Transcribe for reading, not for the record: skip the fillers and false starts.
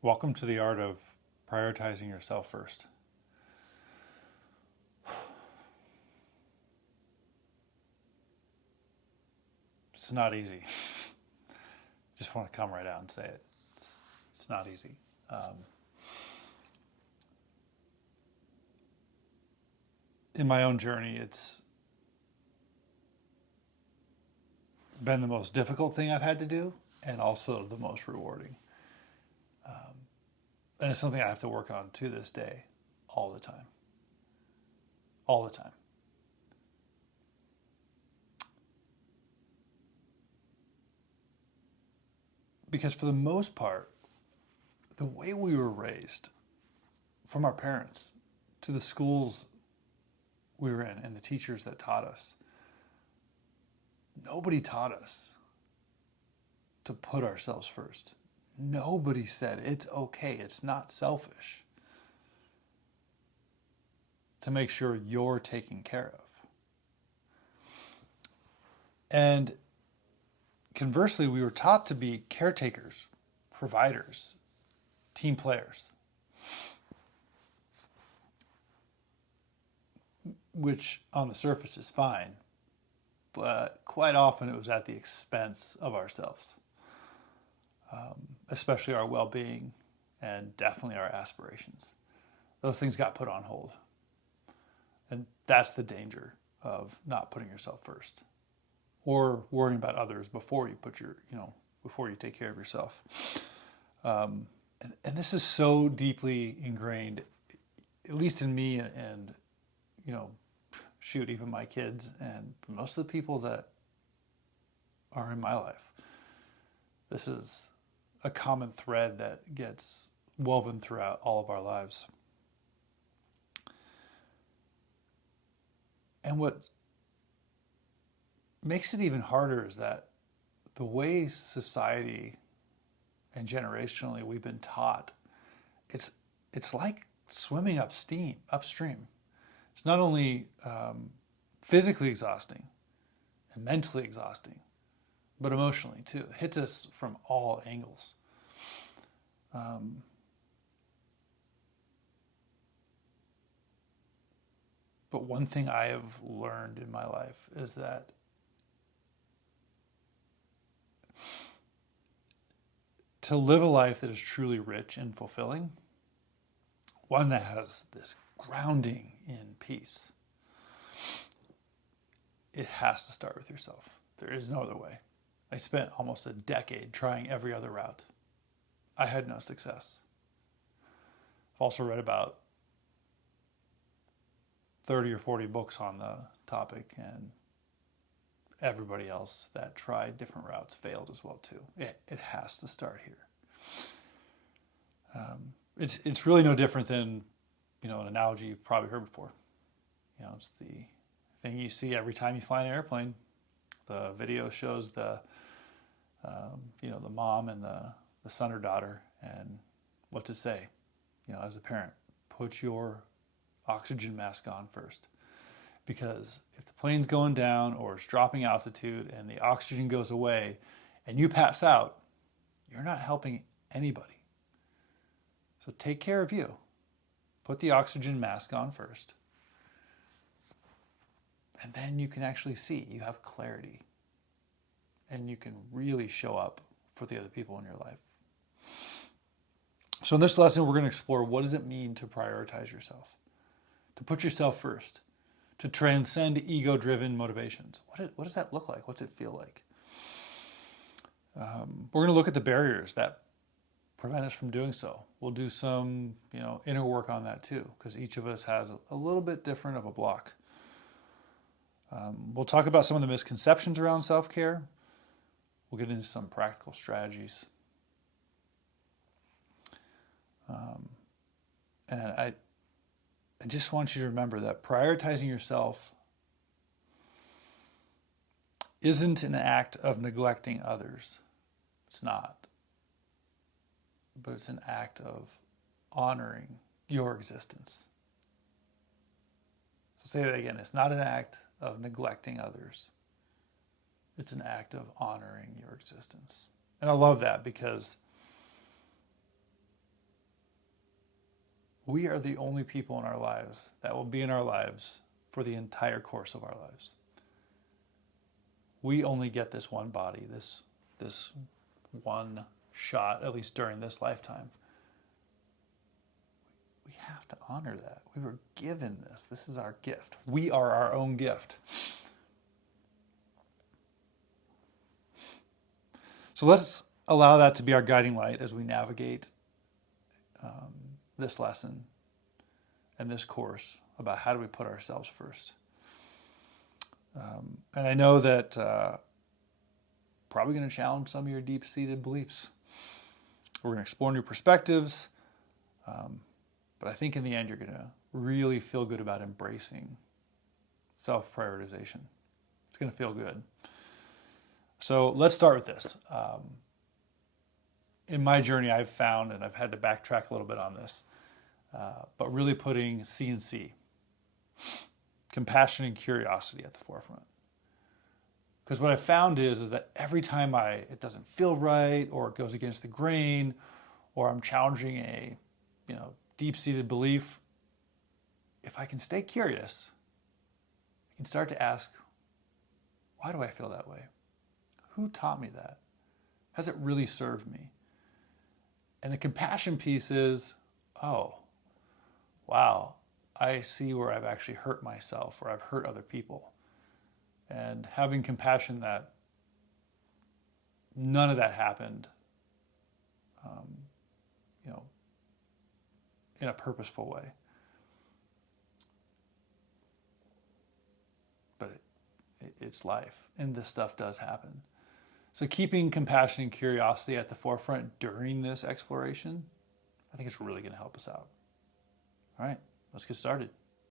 Welcome to the art of prioritizing yourself first. It's not easy. Just want to come right out and say it. It's not easy. In my own journey, it's been the most difficult thing I've had to do and also the most rewarding. And it's something I have to work on to this day all the time. All the time. Because for the most part, the way we were raised, from our parents to the schools we were in and the teachers that taught us, nobody taught us to put ourselves first. Nobody said it's okay, it's not selfish to make sure you're taken care of. And conversely, we were taught to be caretakers, providers, team players, which on the surface is fine, but quite often it was at the expense of ourselves, especially our well-being and definitely our aspirations. Those things got put on hold. And that's the danger of not putting yourself first or worrying about others before you before you take care of yourself. And this is so deeply ingrained, at least in me and even my kids and most of the people that are in my life. This is a common thread that gets woven throughout all of our lives. And what makes it even harder is that the way society and generationally we've been taught, it's like swimming upstream. It's not only physically exhausting and mentally exhausting, but emotionally too. It hits us from all angles. But one thing I have learned in my life is that to live a life that is truly rich and fulfilling, one that has this grounding in peace, it has to start with yourself. There is no other way. I spent almost a decade trying every other route. I had no success. I've also read about 30 or 40 books on the topic, and everybody else that tried different routes failed as well too. It has to start here. It's really no different than an analogy you've probably heard before. It's the thing you see every time you fly an airplane. The video shows the mom and the son or daughter, and what to say, as a parent, put your oxygen mask on first. Because if the plane's going down or it's dropping altitude and the oxygen goes away and you pass out, you're not helping anybody. So take care of you. Put the oxygen mask on first. And then you can actually see, you have clarity. And you can really show up for the other people in your life. So in this lesson, we're going to explore, what does it mean to prioritize yourself? To put yourself first? To transcend ego-driven motivations. What does that look like? What's it feel like? We're going to look at the barriers that prevent us from doing so. We'll do some, inner work on that too, because each of us has a little bit different of a block. We'll talk about some of the misconceptions around self-care. We'll get into some practical strategies. And I just want you to remember that prioritizing yourself isn't an act of neglecting others. It's not. But it's an act of honoring your existence. So say that again. It's not an act of neglecting others. It's an act of honoring your existence. And I love that because We are the only people in our lives that will be in our lives for the entire course of our lives. We only get this one body, this one shot, at least during this lifetime. We have to honor that. We were given this. This is our gift. We are our own gift. So let's allow that to be our guiding light as we navigate this lesson and this course about how do we put ourselves first. And I know that probably going to challenge some of your deep-seated beliefs. We're going to explore new perspectives, but I think in the end you're going to really feel good about embracing self-prioritization. It's going to feel good. So let's start with this. In my journey, I've found, and I've had to backtrack a little bit on this, but really putting C&C, compassion and curiosity, at the forefront. Because what I found is that every time it doesn't feel right, or it goes against the grain, or I'm challenging a deep-seated belief, if I can stay curious, I can start to ask, why do I feel that way? Who taught me that? Has it really served me? And the compassion piece is, oh, wow, I see where I've actually hurt myself or I've hurt other people. And having compassion that none of that happened, in a purposeful way. But it's life, and this stuff does happen. So keeping compassion and curiosity at the forefront during this exploration, I think it's really going to help us out. All right, let's get started.